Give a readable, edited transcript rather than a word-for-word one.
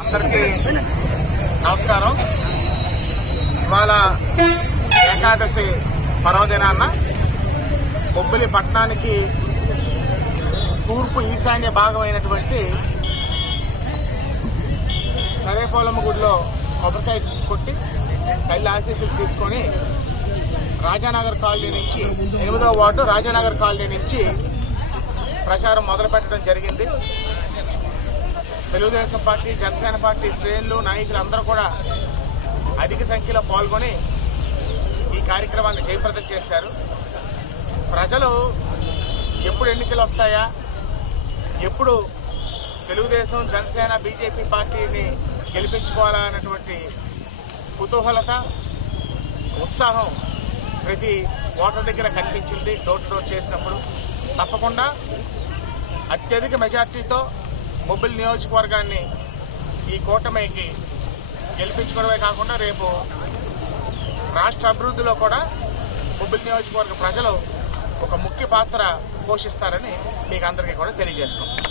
అందరికీ నమస్కారం. ఇవాళ ఏకాదశి పర్వదినాన్న బొబ్బిలి పట్టణానికి తూర్పు ఈశాన్య భాగమైనటువంటి సరేపోలమ్మ గుడిలో కొబ్బరికాయ కొట్టి తల్లి ఆశీస్సులు తీసుకొని రాజానగర్ కాలనీ నుంచి 8వ వార్డు రాజానగర్ కాలనీ నుంచి ప్రచారం మొదలుపెట్టడం జరిగింది. తెలుగుదేశం పార్టీ, జనసేన పార్టీ శ్రేణులు, నాయకులు అందరూ కూడా అధిక సంఖ్యలో పాల్గొని ఈ కార్యక్రమాన్ని జయప్రదం చేశారు. ప్రజలు ఎప్పుడు ఎన్నికలు వస్తాయా, ఎప్పుడు తెలుగుదేశం, జనసేన, బీజేపీ పార్టీని గెలిపించుకోవాలన్నటువంటి కుతూహలత, ఉత్సాహం ప్రతి ఓటర్ దగ్గర కనిపించింది. డోర్ టు డోర్ చేసినప్పుడు తప్పకుండా అత్యధిక మెజార్టీతో బొబ్బిలి నియోజకవర్గాన్ని ఈ కూటమికి గెలిపించుకోవడమే కాకుండా రేపు రాష్ట్ర అభివృద్ధిలో కూడా బొబ్బిలి నియోజకవర్గ ప్రజలు ఒక ముఖ్య పాత్ర పోషిస్తారని మీకు అందరికీ కూడా తెలియజేసుకుంటాం.